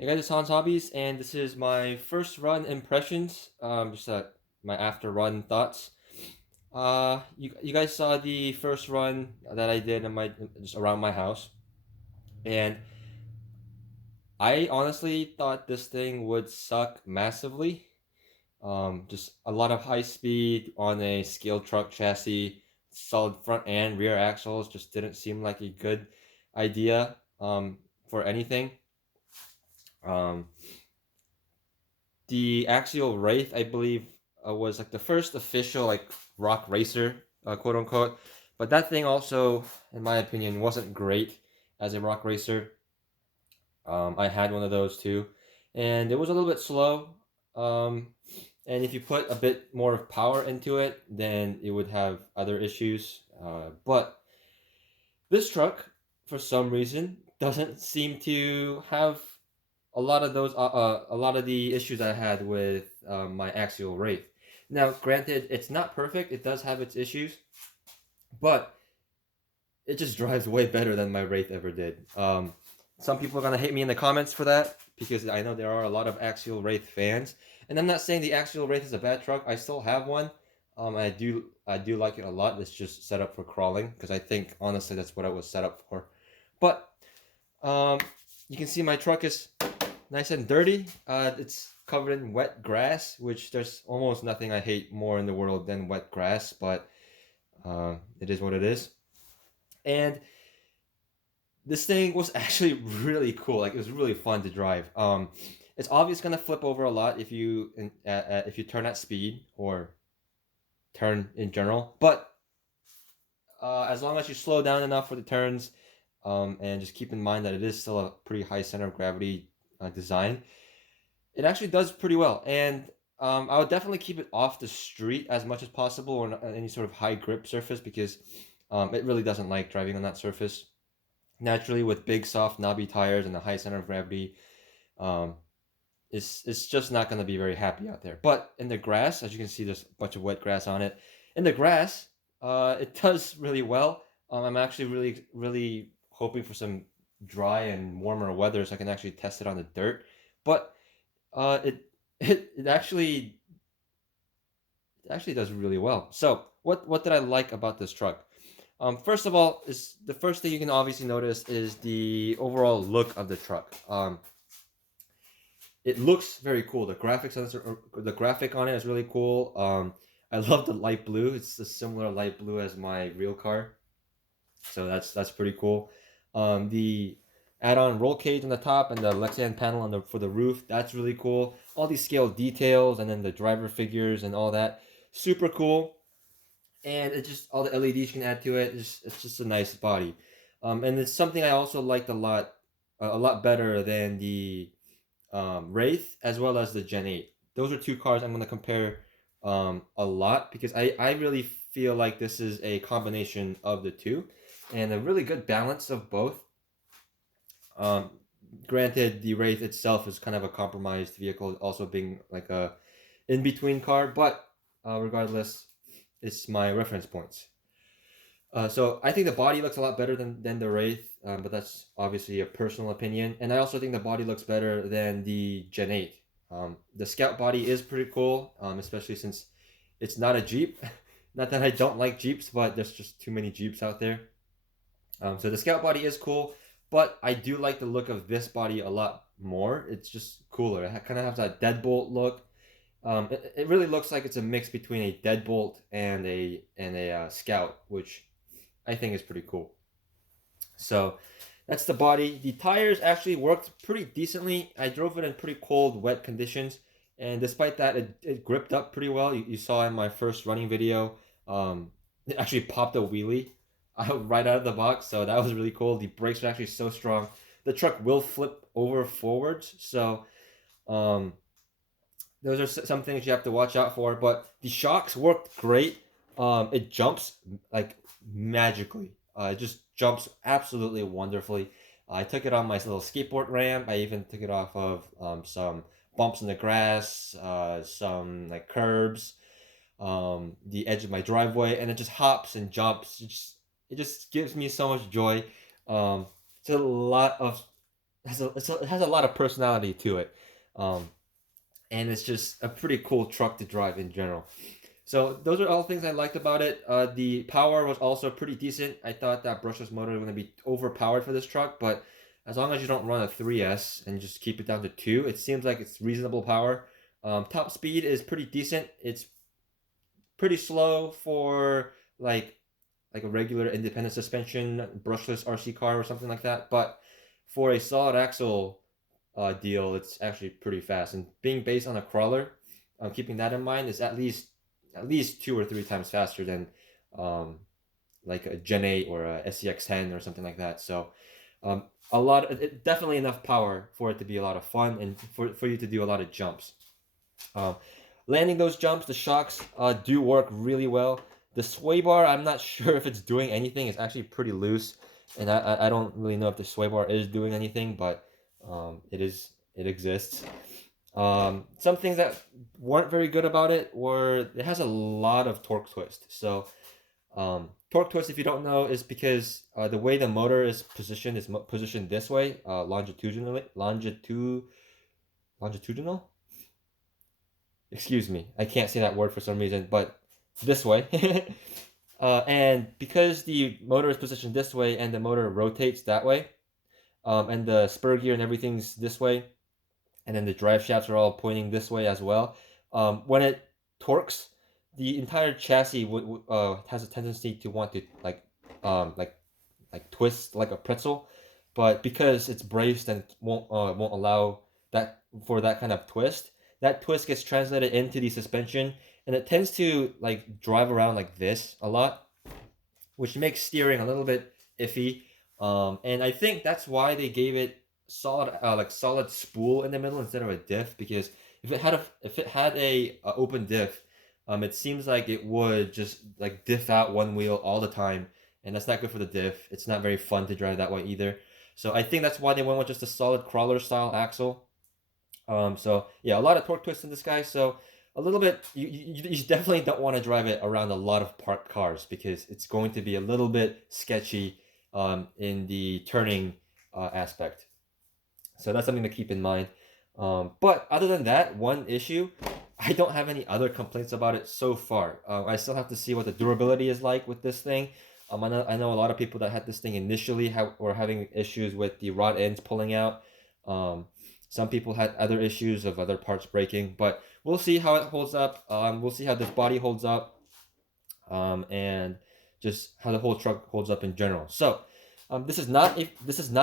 Hey guys, it's Hans Hobbies, and this is my first run impressions. My after run thoughts. You guys saw the first run that I did in my just around my house, and I honestly thought this thing would suck massively. Just a lot of high speed on a scale truck chassis, solid front and rear axles just didn't seem like a good idea for anything. Um, the Axial Wraith, I believe, was like the first official like rock racer, quote unquote. But that thing also, in my opinion, wasn't great as a rock racer. I had one of those too, and it was a little bit slow. Um, and if you put a bit more power into it, then it would have other issues. But this truck, for some reason, doesn't seem to have a lot of the issues I had with my Axial Wraith. Now, granted, it's not perfect. It does have its issues, but it just drives way better than my Wraith ever did. Some people are gonna hate me in the comments for that because I know there are a lot of Axial Wraith fans, and I'm not saying the Axial Wraith is a bad truck. I still have one. I do like it a lot. It's just set up for crawling because I think honestly that's what it was set up for. But um, you can see my truck is nice and dirty. It's covered in wet grass, which there's almost nothing I hate more in the world than wet grass, but it is what it is. And this thing was actually really cool. Like it was really fun to drive. It's obviously gonna flip over a lot if you turn at speed or turn in general, but as long as you slow down enough for the turns, and just keep in mind that it is still a pretty high center of gravity design, it actually does pretty well. And I would definitely keep it off the street as much as possible or on any sort of high grip surface because it really doesn't like driving on that surface. Naturally, with big, soft, knobby tires and a high center of gravity, um, it's just not going to be very happy out there. But in the grass, as you can see, there's a bunch of wet grass on it. In the grass, it does really well. I'm actually really hoping for some dry and warmer weather so I can actually test it on the dirt. But it it actually does really well. So what did I like about this truck? First of all, is the first thing you can obviously notice is the overall look of the truck. It looks very cool. The graphic on it is really cool. I love the light blue. It's a similar light blue as my real car, so that's pretty cool. The add-on roll cage on the top and the Lexan panel on the for the roof, that's really cool. All these scale details and then the driver figures and all that, super cool. And it just all the LEDs you can add to it. It's just a nice body, and it's something I also liked a lot better than the Wraith as well as the Gen 8. Those are two cars I'm going to compare a lot because I really feel like this is a combination of the two and a really good balance of both. Um, Granted, the Wraith itself is kind of a compromised vehicle, also being like a in between car, but regardless, it's my reference points. So I think the body looks a lot better than the Wraith, but that's obviously a personal opinion. And I also think the body looks better than the Gen 8. The Scout body is pretty cool, especially since it's not a Jeep. Not that I don't like Jeeps, but there's just too many Jeeps out there. So the Scout body is cool, but I do like the look of this body a lot more. It's just cooler. It kind of has that deadbolt look. It really looks like it's a mix between a deadbolt and a Scout, which I think is pretty cool. So that's the body. The tires actually worked pretty decently. I drove it in pretty cold, wet conditions, and despite that, it gripped up pretty well. You saw in my first running video, it actually popped a wheelie right out of the box, so that was really cool. The brakes are actually so strong. The truck will flip over forwards, so um, those are some things you have to watch out for. But the shocks worked great. It jumps like magically. It just jumps absolutely wonderfully. I took it on my little skateboard ramp. I even took it off of some bumps in the grass, some like curbs, the edge of my driveway, and it just hops and jumps. It just gives me so much joy. It's a lot of it has a lot of personality to it, um, and it's just a pretty cool truck to drive in general. So those are all things I liked about it. The power was also pretty decent. I thought that brushless motor was going to be overpowered for this truck, but as long as you don't run a 3S and just keep it down to 2, it seems like it's reasonable power. Top speed is pretty decent. It's pretty slow for like a regular independent suspension brushless RC car or something like that. But for a solid axle deal, it's actually pretty fast. And being based on a crawler, keeping that in mind, is at least 2 or 3 times faster than um, like a Gen 8 or a SCX10 or something like that. So um, definitely enough power for it to be a lot of fun and for you to do a lot of jumps. Um, Landing those jumps, the shocks do work really well. The sway bar, I'm not sure if it's doing anything. It's actually pretty loose, and I don't really know if the sway bar is doing anything, but it exists. Some things that weren't very good about it were it has a lot of torque twist. So torque twist, if you don't know, is because the way the motor is positioned positioned this way, longitudinal. Excuse me, I can't say that word for some reason, but this way. And because the motor is positioned this way and the motor rotates that way, and the spur gear and everything's this way, and then the drive shafts are all pointing this way as well. When it torques, the entire chassis has a tendency to want to um, like twist like a pretzel, but because it's braced and won't allow that kind of twist, that twist gets translated into the suspension, and it tends to like drive around like this a lot, which makes steering a little bit iffy. And I think that's why they gave it solid spool in the middle instead of a diff, because if it had a open diff, it seems like it would just like diff out one wheel all the time, and that's not good for the diff. It's not very fun to drive that way either. So I think that's why they went with just a solid crawler style axle. So yeah, a lot of torque twists in this guy. So a little bit, you definitely don't want to drive it around a lot of parked cars because it's going to be a little bit sketchy in the turning aspect. So that's something to keep in mind. But other than that, one issue, I don't have any other complaints about it so far. I still have to see what the durability is like with this thing. I know a lot of people that had this thing initially were having issues with the rod ends pulling out. Um, some people had other issues of other parts breaking, but we'll see how it holds up. We'll see how this body holds up, and just how the whole truck holds up in general. So, this is not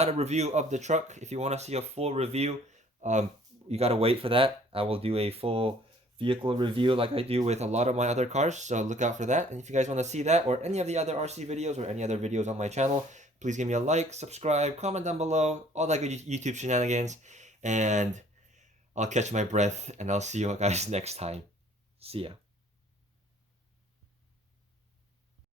a review of the truck. If you want to see a full review, um, you gotta wait for that. I will do a full vehicle review like I do with a lot of my other cars. So look out for that. And if you guys want to see that or any of the other RC videos or any other videos on my channel, please give me a like, subscribe, comment down below, all that good YouTube shenanigans. And I'll catch my breath and I'll see you guys next time. See ya.